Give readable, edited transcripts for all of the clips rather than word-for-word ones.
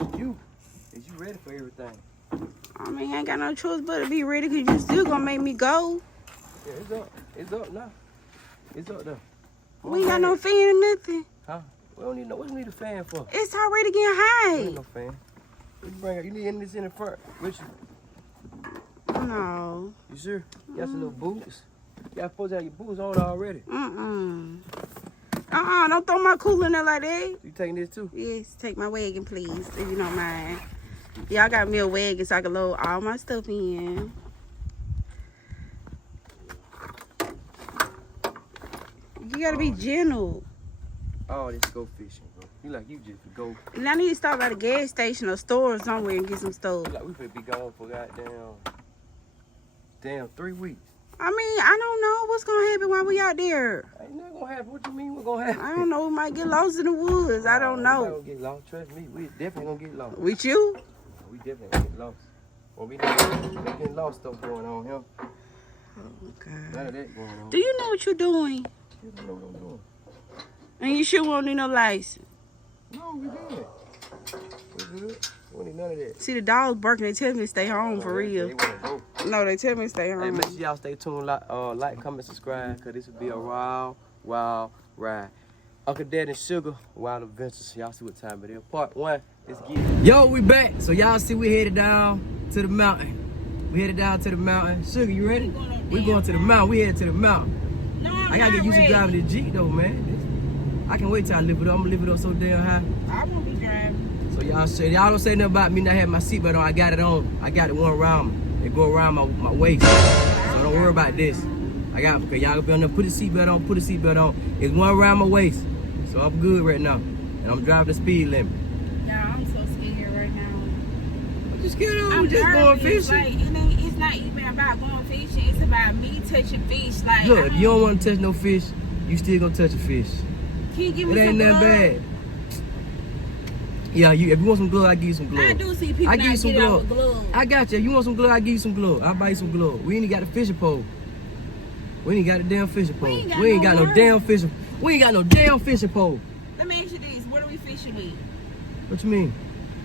Is you ready for everything? I mean, I ain't got no choice but to be ready because you still gonna make me go. Yeah, it's up. It's up now. It's up there. We ain't got no fan or nothing. Huh? We don't need no. What do you need a fan for? It's already getting We high. ain't no fan. You need this in the front with you. No. You sure? You got some little boots. You got supposed to have your boots on already. Don't throw my cooler in there like that. You taking this too? Yes, take my wagon, please, if you don't mind. Y'all got me a wagon so I can load all my stuff in. You gotta be gentle. Oh, let's go fishing, bro. You like you just go. And I need to stop at a gas station or store somewhere and get some stuff. Like we finna be gone for damn 3 weeks. I mean, I don't know what's gonna happen while we out there. Ain't nothing gonna happen. What you mean what's gonna happen? I don't know. We might get lost in the woods. I don't We know. not gonna get lost. Trust me, we definitely gonna get lost. With you? We definitely gonna get lost. Well, we not getting lost stuff going on here. Oh, God. None of that going on. Do you know what you're doing? You don't know what I'm doing. And you sure won't need no license. No, we good. We good. We don't need none of that. See, the dogs barking. They tell me to stay home for real. They wanna go. No, they tell me to stay Hey, home. make sure y'all stay tuned. Like, comment, subscribe, because this will be a wild, wild ride. Uncle Dad and Sugar, Wild Adventures. Y'all see what time it is. Part 1. Let's get it. Yo, we back. So y'all see we headed down to the mountain. We headed down to the mountain. Sugar, you ready? We going to the mountain. We headed to the mountain. No, I gotta get used to driving the Jeep though, man. I can wait till I live it up. I'm gonna live it up so damn high. I won't be driving. So y'all don't say nothing about me not having my seatbelt on. I got it on. I got it one around me. It go around my waist. So don't worry about this. I got it because y'all be on there. Put the seatbelt on. Put the seatbelt on. It's one around my waist. So I'm good right now. And I'm driving the speed limit. Yeah, I'm so scared right now. I'm just scared of I'm just going nervous. fishing. Like, it's not even about going fishing. It's about me touching fish. Like, Look, if you don't want to touch no fish, you still gonna touch a fish. Can you give It me ain't some that gloves? bad. Yeah, if you want some gloves, I give you some gloves. I do see people I not give you some get out with gloves. gloves. I got you. You want some gloves? I give you some gloves. I buy you some gloves. We ain't got a fishing pole. We ain't got a damn fishing pole. We ain't got no damn fishing. We ain't got no damn fishing pole. Let me ask you this: what are we fishing with? What you mean?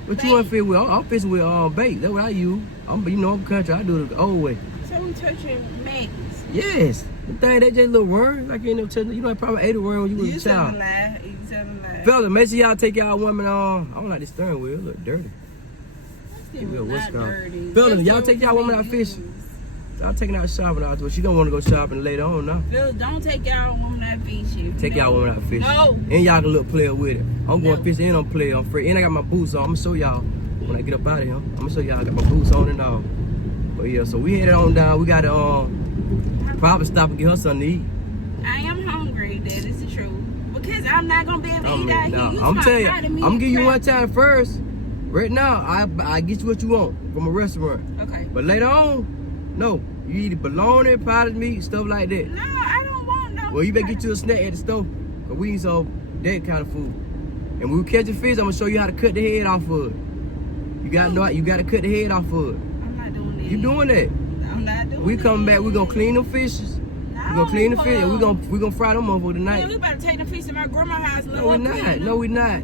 What Bait. you want to fish with? I'm fishing with bait. That's what I use. I'm country. I do it the old way. So we touching maggots. Yes. The thing that just little worm. Like you ain't never touching. You know, I probably ate a worm when you was a child. You telling a lie. Fellas, make sure y'all take y'all woman on. I don't like this steering wheel. It look dirty. It was not dirty. Fellas, That's y'all what take y'all we woman out use. fishing. Y'all taking out shopping out to it. She don't want to go shopping later on now. Fellas, don't take y'all woman out fishing. Take y'all woman out fishing. No. And y'all can look player with it. I'm going No. fishing and I'm playing. I'm free. And I got my boots on. I'm going to show y'all when I get up out of here. I'm going to show y'all I got my boots on and all. But yeah, so we headed on down. We got to probably stop and get her something to eat. I am hungry. That is the truth. Because I'm not gonna be able to eat out here. You I'm telling you, smart I'm me gonna give you crap. one time first. Right now, I get you what you want from a restaurant. Okay. But later on, no. You eat bologna, potted meat, stuff like that. No, I don't want no. Well, you better get you a snack at the store. Cause we eat some that kind of food. And when we catch a fish, I'm gonna show you how to cut the head off of it. You gotta cut the head off of it. I'm not doing that. You doing that? I'm not doing We that. come back, we gonna clean them fishes. We gonna clean the fish and we gonna fry them up for tonight. Yeah, we about to take the fish to my grandma's house. No, we not. No, we not.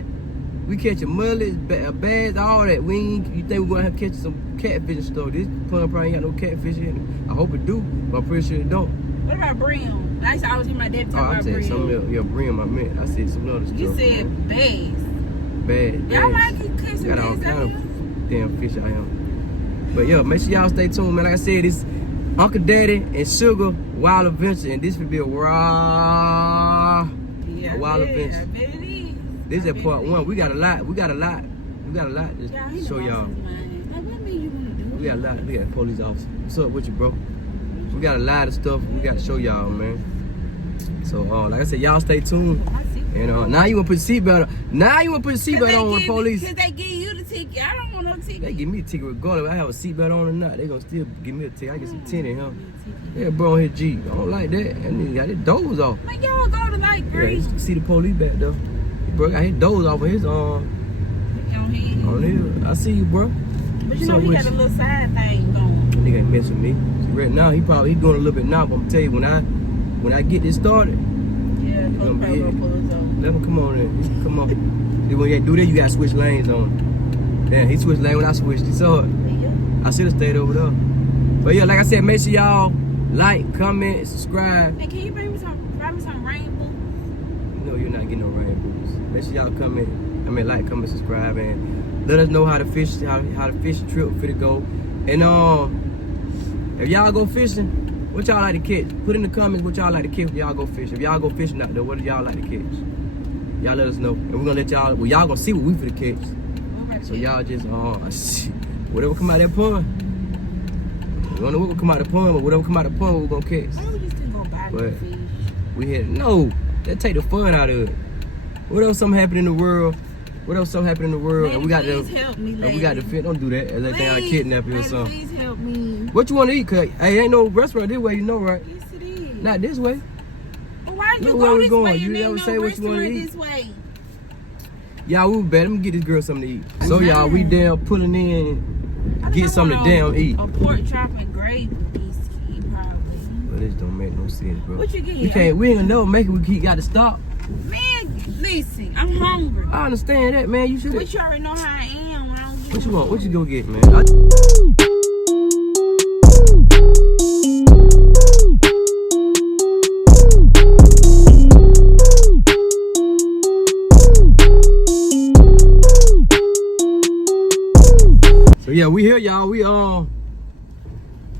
We catching mullets, bass, all that. We ain't, you think we're gonna have catch some catfish and stuff. This pond probably ain't got no catfish in it. I hope it do, but I'm pretty sure it don't. What about brim? I used to always hear my dad talk I'm about saying brim. something else. Yeah, brim, I meant. I said some other stuff. You said bass. Bad. Y'all might keep catching Got all bass kind out of here. damn fish out here. But yeah, make sure y'all stay tuned, man. Like I said, it's Uncle Daddy and Sugar Wild Adventure, and this will be a raw, Yeah, a wild I adventure. bet it is. This is part 1. We got a lot. We got a lot to Y'all, he show lost y'all. his mind. Like, what mean you wanna do? We got a lot. We got a police officer. What's up with you, bro? We got a lot of stuff we got to show y'all, man. So, like I said, y'all stay tuned. And now you want to put the seatbelt on. Now you want to put the seatbelt on with the police. Because they give you the ticket. I don't want no ticket. They give me a ticket regardless if I have a seatbelt on or not. They gonna still give me a ticket. I get some tin in him. Yeah, bro, on his Jeep. I don't like that. That nigga got his doors off. Like, y'all go to like Yeah, three. you see the police back though. Bro got his doors off of his On his. on his. I see you, bro. But you So know he which- got a little side thing going. That nigga ain't mess with me. See, right now he going a little bit now, but I'm tell you when I get this started, Yeah, gonna pull be it. us over. let him come on in. Come on. Then when you do that, you gotta switch lanes on. Yeah, he switched lane when I switched. He saw it. Yeah. I should have stayed over there. But yeah, like I said, make sure y'all like, comment, subscribe. Hey, can you bring me some rainbow? No, you're not getting no rainbows. Make sure y'all like, comment, subscribe, and let us know how to fish, how the fishing trip for to go. And if y'all go fishing, what y'all like to catch? Put in the comments what y'all like to catch if y'all go fishing. If y'all go fishing out there, what do y'all like to catch? Y'all let us know, and we're gonna let y'all. Well, y'all gonna see what we finna catch. So y'all just whatever come out of that pond. We don't know what will come out of the pond, but whatever come out of the pond, we're gonna catch. Why don't you still go buy But the fish? we had no. That take the fun out of it. What else something happened in the world? And we got to. Please help me, And we got to fit. Don't do that. As they think I kidnap you or lady, something. please help me. What you want to eat? Cause hey, ain't no restaurant this way, you know, right? Yes, it is. Not this way. But why Look you where go we this going. way? You You never ain't say no what you wanna restaurant eat. this way. Y'all, we better. Let me get this girl something to eat. So y'all, we damn pulling in, I think get I something to want damn eat. A pork chop and gravy biscuit, probably. But this don't make no sense, bro. What you get? We can't. We ain't gonna never make it. We got to stop. Man, listen, I'm hungry. I understand that, man. You should. But you already know how I am. When I don't What you want? What you go get, man? So yeah, we here, y'all. We I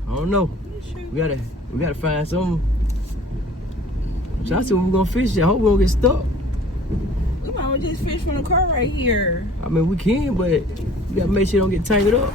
don't know. We gotta find something. I'm trying to see what we're gonna fish. I hope we don't get stuck. We might well just fish from the car right here. I mean, we can, but we gotta make sure it don't get tangled up.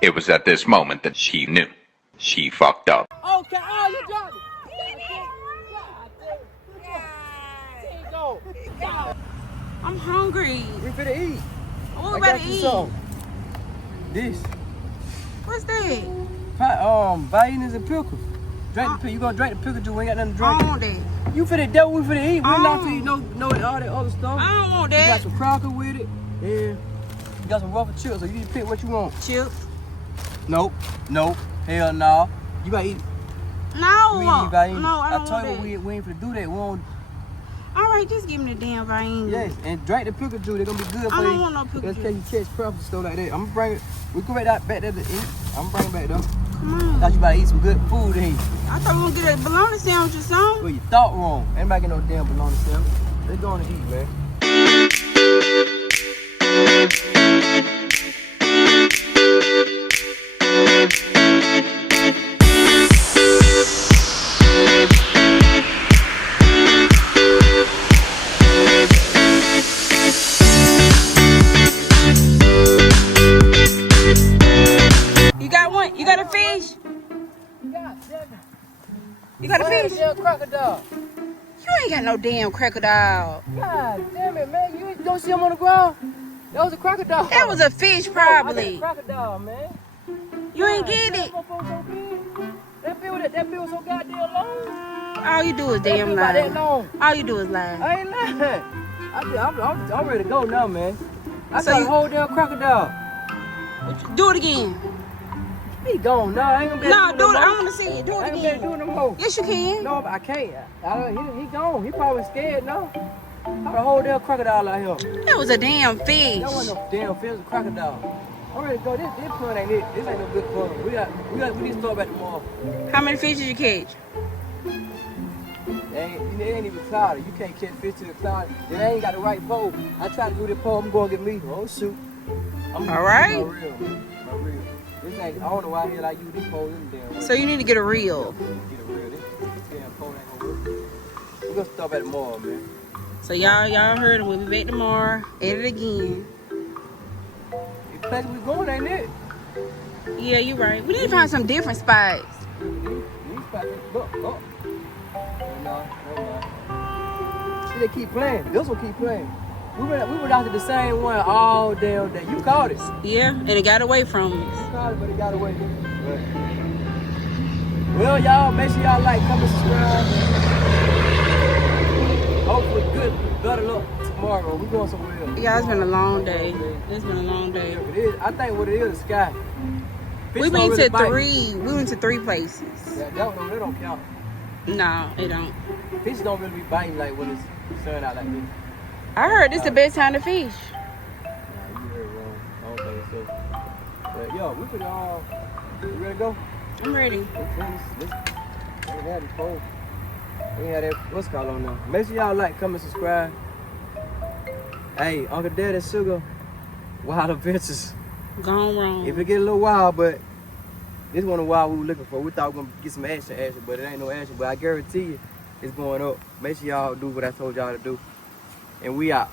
It was at this moment that she knew. She fucked up. Okay, you dropped it. I'm hungry. We finna eat. What we I about got to you eat? some. This. What's that? Viennese and pickles. Drink the pickle. You gonna drink the pickle juice? We ain't got nothing to I drink. don't want that. You finna that we finna eat. We I not don't. finna eat no all that other stuff. I don't want You got that. some cracker with it. Yeah. You got some ruffled chips, so you need to pick what you want. Chips. Nope. Hell no. You gotta eat. No. You gotta eat. No, I don't told want you that. we ain't finna do that. We don't. All right, just give me the damn vein. Yes, and drink the pickle juice. They're gonna be good for I you. don't want no pickle Just juice. in case you catch crap and stuff like that. I'm gonna bring it. We can bring that back there to eat. I'm gonna bring it back though. Come on. Thought you about to eat some good food in here. I thought we were going to get a bologna sandwich or something. Well, you thought wrong. Anybody get no damn bologna sandwich. They're going to eat, man. You got one? You got a fish? God damn it. You got a fish? Damn crocodile. You ain't got no damn crocodile. God damn it, man. You don't see him on the ground? That was a crocodile. That was a fish, I probably. got a crocodile, man. You ain't get it. That bill was so goddamn long. All you do is damn About that lie. long. All you do is lie. I ain't lying. I'm ready to go now, man. I So got you- a whole damn crocodile. Do it again. He gone now. I ain't gonna be No, able to do it. no I more. want to see it. Do I it ain't gonna be able to again. do it no more. Yes, you can. No, but I can't. He gone. He probably scared now. I got a whole damn crocodile out here. That was a damn fish. That wasn't no damn fish, it was a crocodile. I'm ready to go. This pond ain't it. This ain't no good pond. We need to start back tomorrow. How many fish did you catch? It ain't even cloudy. You can't catch fish till it's cloudy. It ain't got the right pole. I tried to do this pole. I'm going to get me. Oh shoot. All right. My real. This ain't. I don't know why the hell I use this pole in damn. So you need to get a reel. Get a real. This damn pole ain't gonna work. We're gonna start back tomorrow, man. So y'all heard him. We'll be back tomorrow. Edit again. The place we going ain't it? Yeah, you're right. We need to find some different spots. These spots. Look. No. See, they keep playing. This will keep playing. We went after the same one all damn day. You caught it. Yeah, and it got away from us. You caught it, but it got away. But, well, y'all, make sure y'all like, comment, subscribe. Hopefully good, better luck tomorrow. We going somewhere else. Yeah, it's been a long day. It's been a long day. It is. I think what it is, Sky. Fish We don't went really to bite. three. We went to 3 places. Yeah, that don't count. No, it don't. Fish don't really be biting like when it's sun out like this. I heard this the best time to fish. Nah, you heard wrong. I don't think so. But yo, we could all. You ready to go? I'm ready. Let's have this phone. We had that what's called on now. Make sure y'all like, comment, subscribe. Hey, Uncle Dad and Sugar, Wild Adventures. Gone wrong. If it get a little wild, but this one a wild we were looking for. We thought we were gonna get some action, but it ain't no action. But I guarantee you, it's going up. Make sure y'all do what I told y'all to do. And we out.